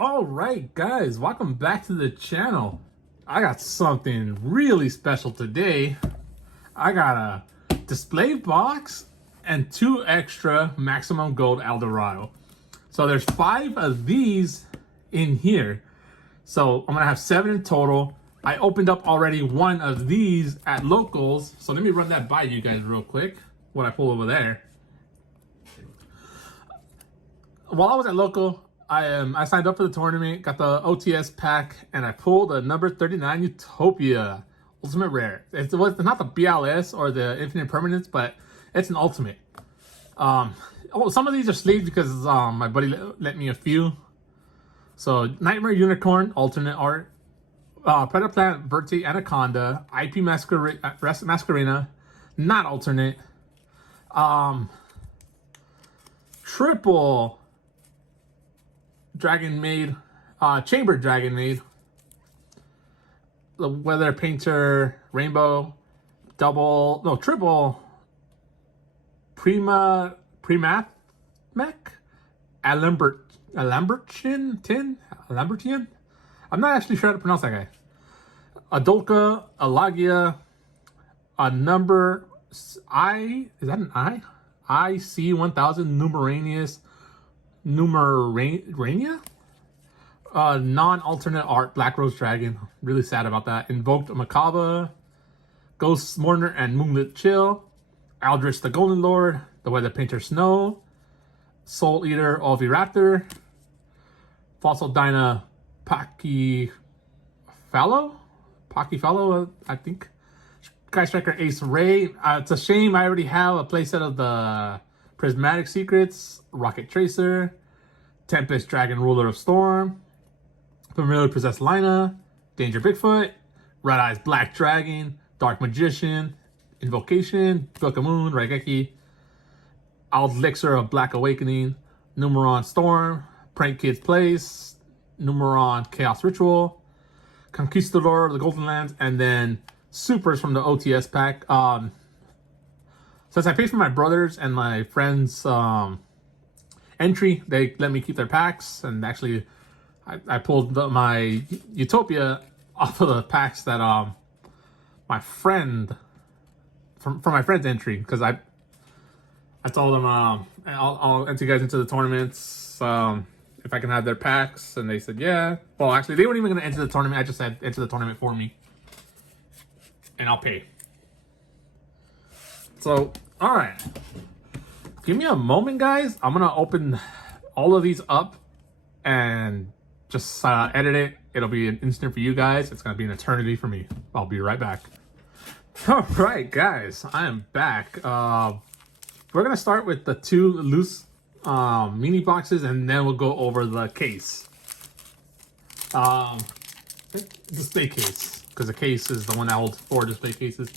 All right, guys, welcome back to the channel. I got something really special today. I got a display box and 2 extra maximum gold Eldorado. So there's 5 of these in here. So I'm gonna have 7 in total. I opened up already 1 of these at locals. So let me run that by you guys real quick. What I pull over there. While I was at local, I signed up for the tournament, got the OTS pack, and I pulled a number 39 Utopia Ultimate Rare. It's not the BLS or the Infinite Permanence, but it's an Ultimate. Some of these are sleeved because my buddy let me a few. So Nightmare Unicorn Alternate Art, Predator Plant Verte Anaconda, IP Masquerena, not alternate. Triple Dragon Maid, Chamber Dragon Maid, the Weather Painter Rainbow, triple Prima Mech, Alambertian. I'm not actually sure how to pronounce that guy. Adolka, Alagia, a number I, is that an I? IC1000 Numerania? Non-alternate art, Black Rose Dragon. Really sad about that. Invoked Macabre, Ghost Mourner and Moonlit Chill, Aldrich the Golden Lord, the Weather Painter Snow, Soul Eater Oviraptor, Fossil Dyna Pachyphallo, I think. Sky Striker Ace Ray. It's a shame I already have a playset of the Prismatic Secrets, Rocket Tracer, Tempest Dragon Ruler of Storm, Familiar Possessed Lina, Danger Bigfoot, Red Eyes Black Dragon, Dark Magician, Invocation, Book of Moon, Raigeki, Elixir of Black Awakening, Numeron Storm, Prank Kids Place, Numeron Chaos Ritual, Conquistador of the Golden Lands, and then supers from the OTS pack. Since I paid for my brothers and my friends' entry, they let me keep their packs, and actually I pulled my Utopia off of the packs that my friend from my friend's entry, because I told them I'll enter you guys into the tournaments if I can have their packs, and they said yeah. Well, actually they weren't even going to enter the tournament. I just said enter the tournament for me and I'll pay. So, all right, give me a moment, guys. I'm gonna open all of these up and just edit it. It'll be an instant for you guys. It's gonna be an eternity for me. I'll be right back. All right, guys, I am back. We're gonna start with the 2 loose mini boxes, and then we'll go over the case. Display case, because the case is the one that holds 4 display cases.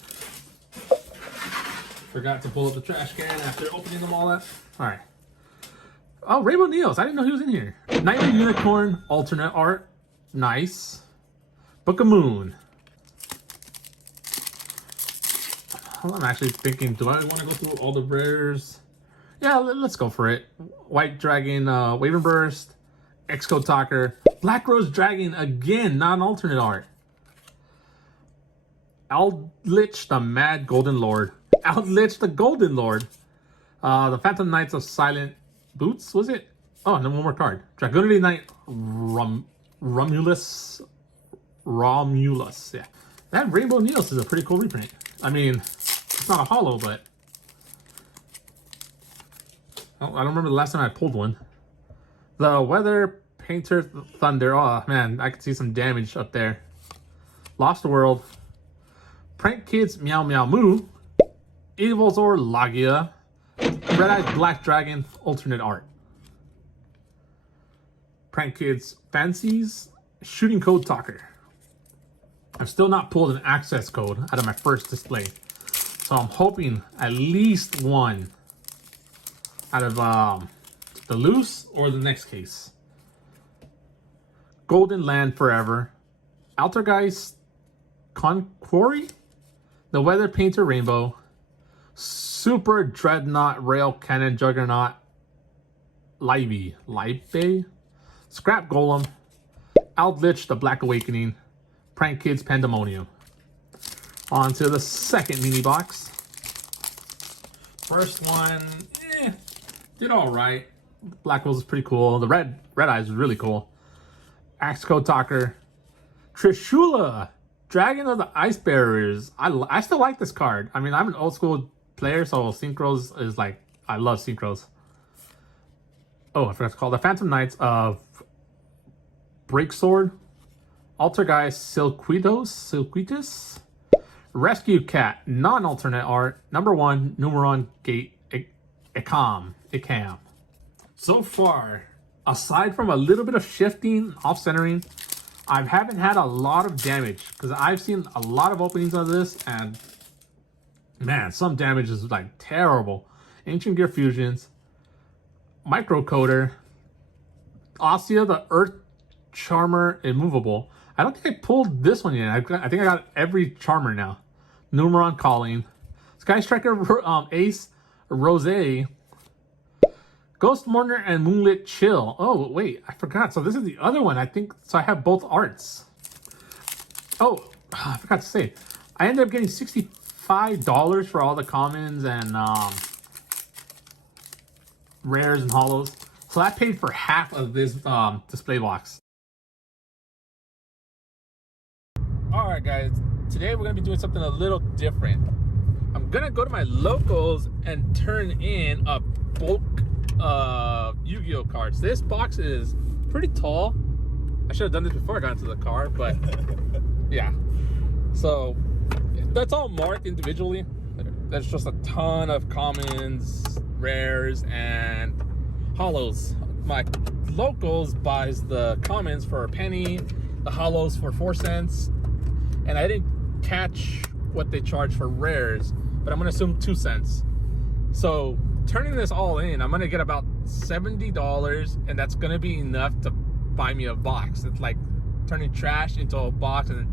Forgot to pull up the trash can after opening them all up. All right. Oh, Rainbow Neos. I didn't know he was in here. Nightmare Unicorn alternate art. Nice. Book of Moon. I'm actually thinking, do I want to go through all the rares? Yeah, let's go for it. White Dragon, Wave and Burst, Xcode Talker, Black Rose Dragon again, non-alternate art. Eldritch the Mad Golden Lord. Outlich the Golden Lord. The Phantom Knights of Silent Boots, was it? Oh, and then one more card. Dragonity Knight Romulus. Yeah. That Rainbow Neos is a pretty cool reprint. I mean, it's not a holo, but I don't remember the last time I pulled one. The Weather Painter Thunder. Oh man, I could see some damage up there. Lost World. Prank Kids Meow Meow Moo. Evilzor Lagia, Red Eyes Black Dragon alternate art. Prank Kids Fancies, Shooting Code Talker. I've still not pulled an access code out of my first display, so I'm hoping at least one out of the loose or the next case. Golden Land Forever, Altergeist Conqueror, the Weather Painter Rainbow, Super Dreadnought Rail Cannon Juggernaut Libe, Scrap Golem, Eldritch the Black Awakening, Prank Kids Pandemonium. On to the second mini box. First one, did all right. Black Rose is pretty cool. The red eyes is really cool. Axe Code Talker, Trishula, Dragon of the Ice Bearers. I still like this card. I mean, I'm an old school player, so Synchros is like, I love Synchros. Oh, I forgot to call the Phantom Knights of Breaksword, Altergeist Silquitus, Rescue Cat, non-alternate art, number 1, Numeron Gate Icam. So far, aside from a little bit of shifting, off-centering, I haven't had a lot of damage because I've seen a lot of openings of this, and man, some damage is like terrible. Ancient Gear Fusions, Microcoder, Ossia the Earth Charmer Immovable. I don't think I pulled this one yet. I think I got every Charmer now. Numeron Calling, Sky Striker Ace Rose, Ghost Mourner and Moonlit Chill. Oh, wait, I forgot. So this is the other one. I think, so I have both arts. Oh, I forgot to say. I ended up getting $65 for all the commons and rares and holos. So I paid for half of this display box. Alright guys, today we're going to be doing something a little different. I'm going to go to my locals and turn in a bulk Yu-Gi-Oh cards. This box is pretty tall. I should have done this before I got into the car, but yeah. So that's all marked individually. There's just a ton of commons, rares, and holos. My locals buys the commons for a penny, the holos for 4 cents, and I didn't catch what they charge for rares, but I'm gonna assume 2 cents. So turning this all in, I'm gonna get about $70, and that's gonna be enough to buy me a box. It's like turning trash into a box, and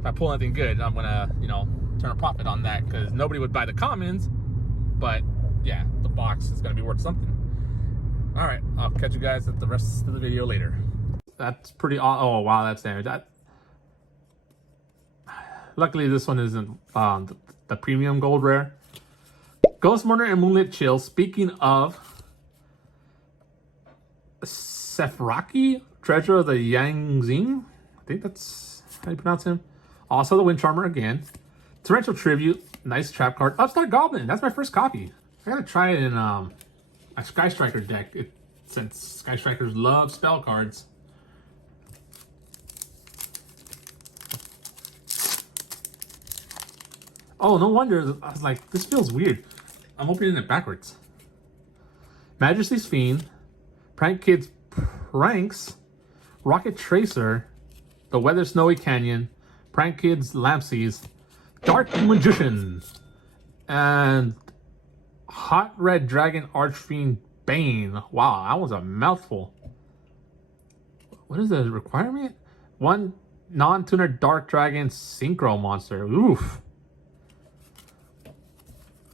if I pull anything good, I'm gonna, you know, turn a profit on that, because nobody would buy the commons, but yeah, the box is gonna be worth something. All right, I'll catch you guys at the rest of the video later. That's pretty, oh wow, that's damage. Luckily this one isn't the premium gold rare. Ghost Mourner and Moonlit Chill. Speaking of, Sephraki, Treasure of the Yangzing. I think that's how you pronounce him. Also the Wind Charmer again. Torrential Tribute, nice trap card. Upstart Goblin, that's my first copy. I gotta try it in a Sky Striker deck, since Sky Strikers love spell cards. Oh, no wonder. I was like, this feels weird. I'm opening it backwards. Majesty's Fiend, Prank Kids Pranks, Rocket Tracer, The Weather Snowy Canyon, Prank Kids Lampsies, Dark Magician, and Hot Red Dragon Archfiend Bane. Wow, that was a mouthful. What is the requirement? 1 non-tuner Dark Dragon Synchro monster. Oof.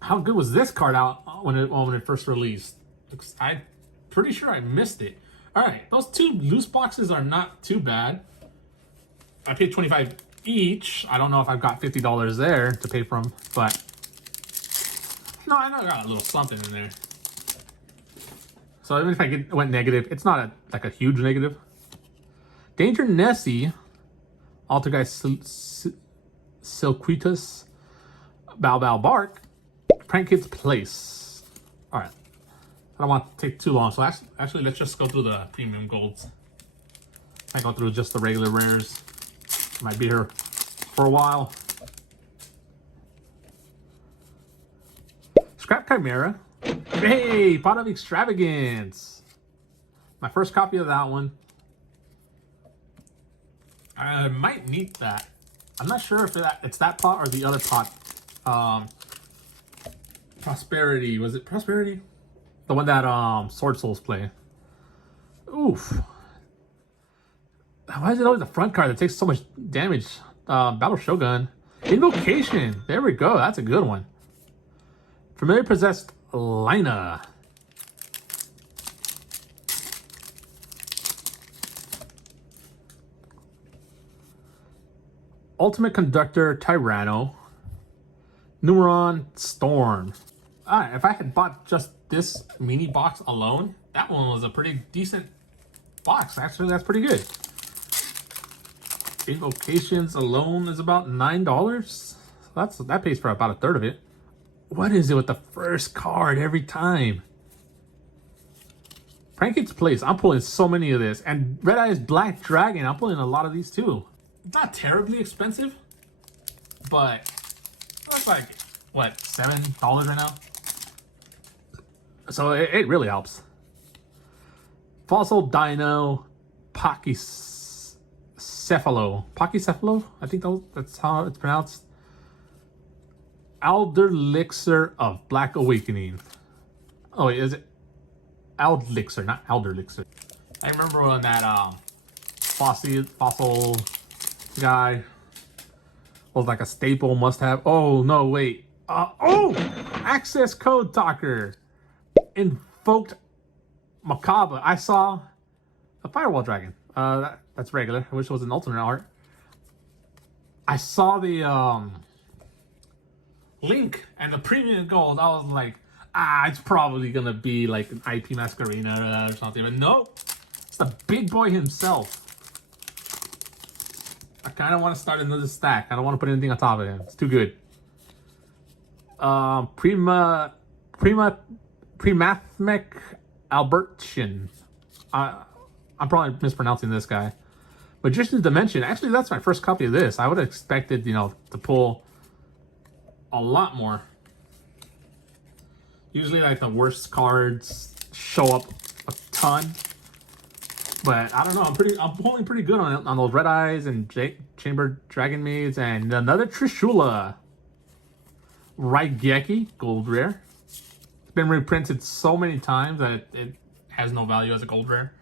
How good was this card out when it first released? I'm pretty sure I missed it. All right, those 2 loose boxes are not too bad. I paid $25 each. I don't know if I've got $50 there to pay from, but no, I know I got a little something in there. So even if I went negative, it's not like a huge negative. Danger Nessie, Altergeist Silquitus, Bao Bark, Prank Kids Place. All right, I don't want to take too long, so actually let's just go through the premium golds. I go through just the regular rares. Might be here for a while. Scrap Chimera. Hey, Pot of Extravagance. My first copy of that one. I might need that. I'm not sure if it's that pot or the other pot. Prosperity. Was it Prosperity? The one that Sword Souls play. Oof. Why is it always the front card that takes so much damage? Battle Shogun. Invocation. There we go. That's a good one. Familiar Possessed Lina. Ultimate Conductor Tyranno, Numeron Storm. Alright, if I had bought just this mini box alone, that one was a pretty decent box. Actually, that's pretty good. Invocations alone is about $9. That pays for about a third of it. What is it with the first card every time? Prankid's Place. I'm pulling so many of this. And Red Eyes Black Dragon. I'm pulling a lot of these too. Not terribly expensive, but that's like, what, $7 right now? So it really helps. Fossil Dino Pachycephalo. Pachycephalo? I think that's how it's pronounced. Elderlixir of Black Awakening. Oh, wait, is it Eldlixir, not Elderlixir? I remember when that fossil guy was like a staple must-have. Oh no, wait. Oh, access code talker. Invoked Macabre. I saw a Firewall Dragon. That's regular. I wish it was an alternate art. I saw the link and the premium gold. I was like, it's probably gonna be like an IP Masquerena or something. But nope, it's the big boy himself. I kind of want to start another stack. I don't want to put anything on top of him. It's too good. Primathmic Albertian. I'm probably mispronouncing this guy. Magician's Dimension. Actually, that's my first copy of this. I would have expected, to pull a lot more. Usually, like, the worst cards show up a ton. But I don't know. I'm pulling pretty good on those Red Eyes and Chamber Dragon Maids and another Trishula. Raigeki, gold rare. It's been reprinted so many times that it has no value as a gold rare,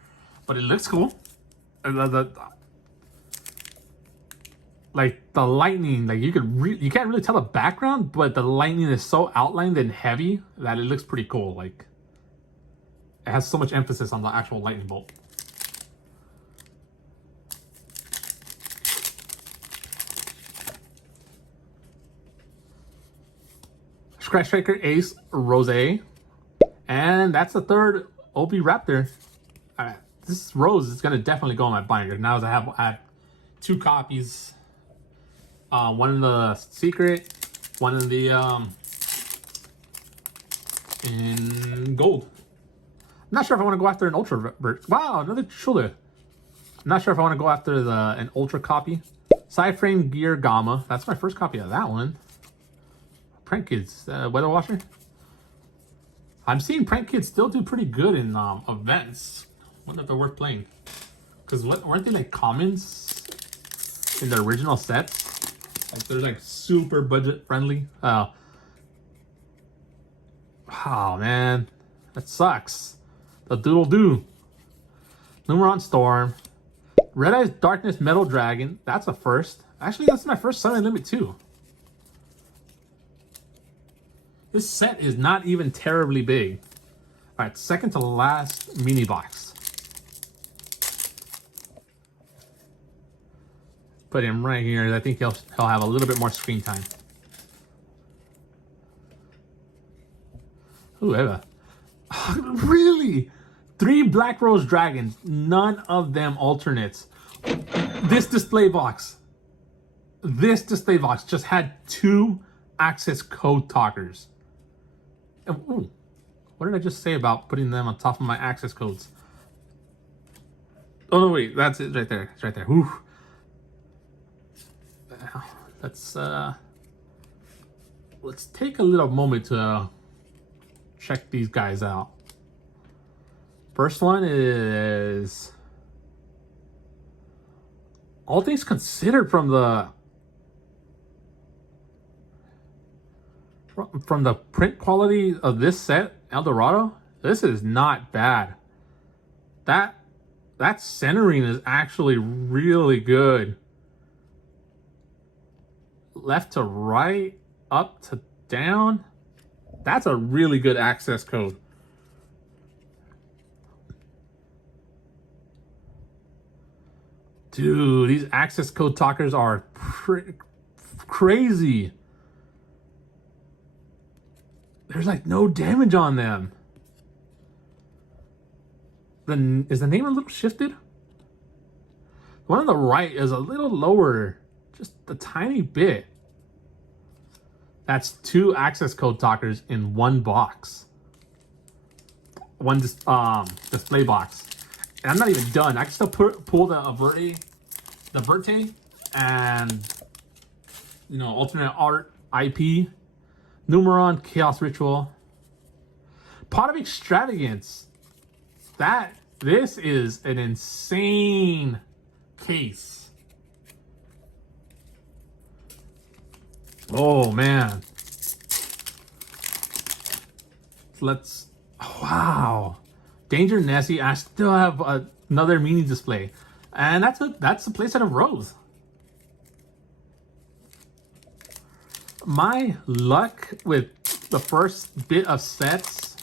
but it looks cool. Like the lightning, like you can't really tell the background, but the lightning is so outlined and heavy that it looks pretty cool. Like it has so much emphasis on the actual lightning bolt. Scratch Striker Ace Rose, and that's the third OB Raptor. This Rose is gonna definitely go in my binder now. As I have two copies, one in the secret, one in the in gold. I'm not sure if I want to go after an ultra. Wow, another Chula. I'm not sure if I want to go after an ultra copy. Sideframe Gear Gamma. That's my first copy of that one. Prank Kids, Weather Washer. I'm seeing Prank Kids still do pretty good in events. Wonder if they're worth playing. Because weren't they like commons in the original sets? Like they're like super budget friendly. Oh man, that sucks. The Doodle Doo. Numeron Storm. Red Eyes Darkness Metal Dragon. That's a first. Actually, that's my first Sunny Limit too. This set is not even terribly big. All right, second to last mini box. Put him right here. I think he'll have a little bit more screen time. Ooh, Eva. Really? 3 Black Rose Dragons. None of them alternates. This display box just had 2 access code talkers. Ooh, what did I just say about putting them on top of my access codes? Oh no, wait, that's it right there. It's right there. Ooh. Let's take a little moment to check these guys out. First one is All Things Considered from the print quality of this set, Eldorado. This is not bad. That centering is actually really good. Left to right, up to down. That's a really good access code. Dude, these access code talkers are crazy. There's like no damage on them. Is the name a little shifted? One on the right is a little lower, just a tiny bit. That's 2 access code talkers in one box. One display box. And I'm not even done. I can still pull the Verte, and alternate art IP, Numeron, Chaos Ritual, Pot of Extravagance. This is an insane case. Oh man. Wow. Danger Nessie. I still have another mini display. And that's a playset of Rose. My luck with the first bit of sets,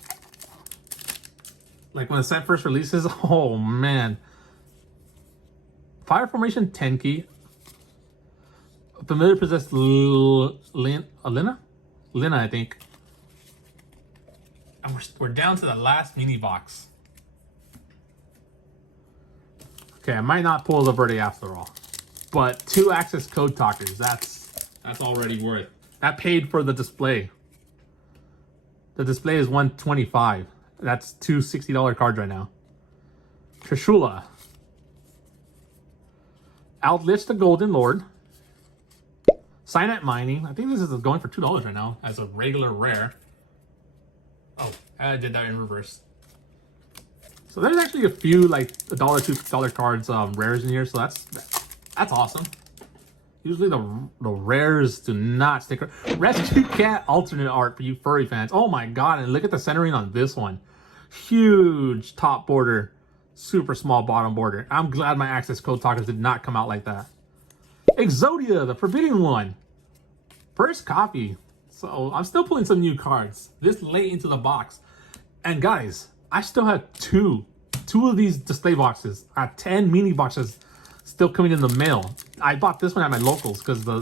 like when the set first releases, oh man. Fire Formation Tenki. Familiar Possessed Lina, I think. And we're down to the last mini box. Okay, I might not pull the Verde after all. But 2 access code talkers, that's already worth. That paid for the display. The display is $125. That's 2 $60 cards right now. Trishula. Outlives the Golden Lord. Signet Mining. I think this is going for $2 right now as a regular rare. Oh, I did that in reverse. So there's actually a few like $1, $2 cards rares in here, so that's awesome. Usually the rares do not stick. Rescue Cat alternate art for you furry fans. Oh my god, and look at the centering on this one. Huge top border, super small bottom border. I'm glad my access code talkers did not come out like that. Exodia, the Forbidden One. First copy. So I'm still pulling some new cards this late into the box. And guys, I still have two of these display boxes. I have 10 mini boxes still coming in the mail. I bought this one at my locals because the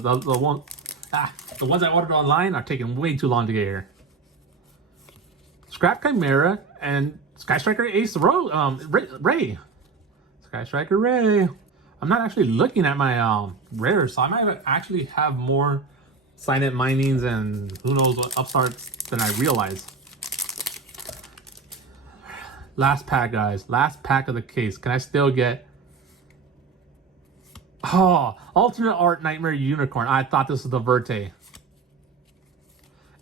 ones I ordered online are taking way too long to get here. Scrap Chimera and Sky Striker Ace Ray. Sky Striker Ray. I'm not actually looking at my rares, so I might actually have more Signet Minings and who knows what upstarts than I realize. Last pack, guys. Last pack of the case. Can I still get... Oh, alternate art Nightmare Unicorn. I thought this was the Verte.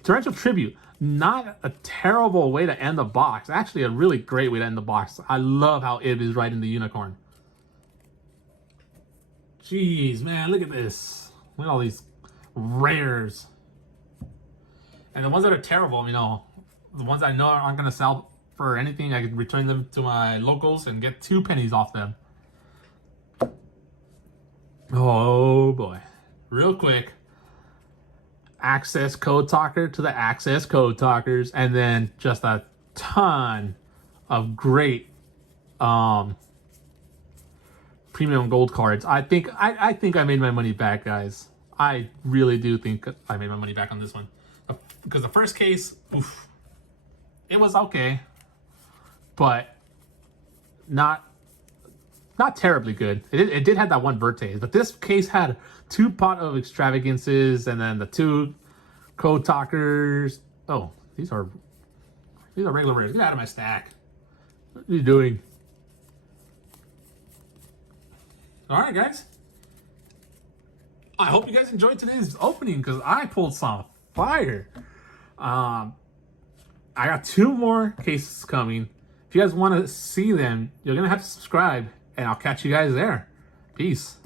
Torrential Tribute. Not a terrible way to end the box. Actually, a really great way to end the box. I love how Ib is riding the unicorn. Jeez, man, look at this. Look at all these rares. And the ones that are terrible, the ones I know aren't going to sell for anything, I could return them to my locals and get 2 pennies off them. Oh boy. Real quick. Access code talker to the access code talkers, and then just a ton of great premium gold cards. I think I made my money back, guys. I really do think I made my money back on this one. Because the first case, oof, it was okay. But not terribly good. It did have that one Verte, but this case had 2 Pot of Extravagances and then the 2 code talkers. Oh, these are regular rares. Get out of my stack. What are you doing? All right, guys. I hope you guys enjoyed today's opening because I pulled some fire. I got 2 more cases coming. If you guys want to see them, you're going to have to subscribe, and I'll catch you guys there. Peace.